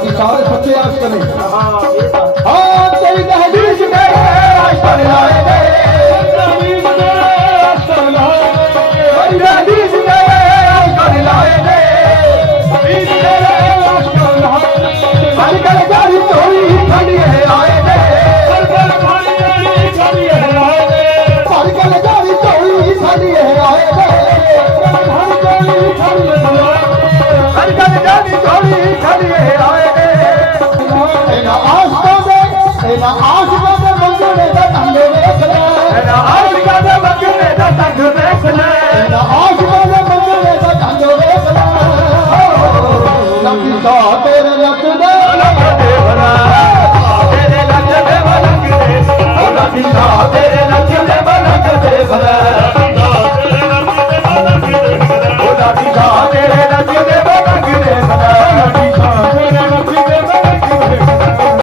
पंजाबी सारे सच्चे आशिक ने। हाँ हाँ तेरी तहदीस में आशिक लाए गए, तहदीस में आशिक लाए गए, तहदीस में आशिक लाए गए, तहदीस में आशिक लाए गए। आजकल जारी चोरी खड़ी है आए गए, आजकल जारी चोरी है आए गए, आजकल जारी चोरी खड़ी है आए गए, आजकल जारी चोरी खड़ी है आए गए। एना आशिकों दे मंगने दा ढंग वेख ले, एना आशिकों दे मंगने दा ढंग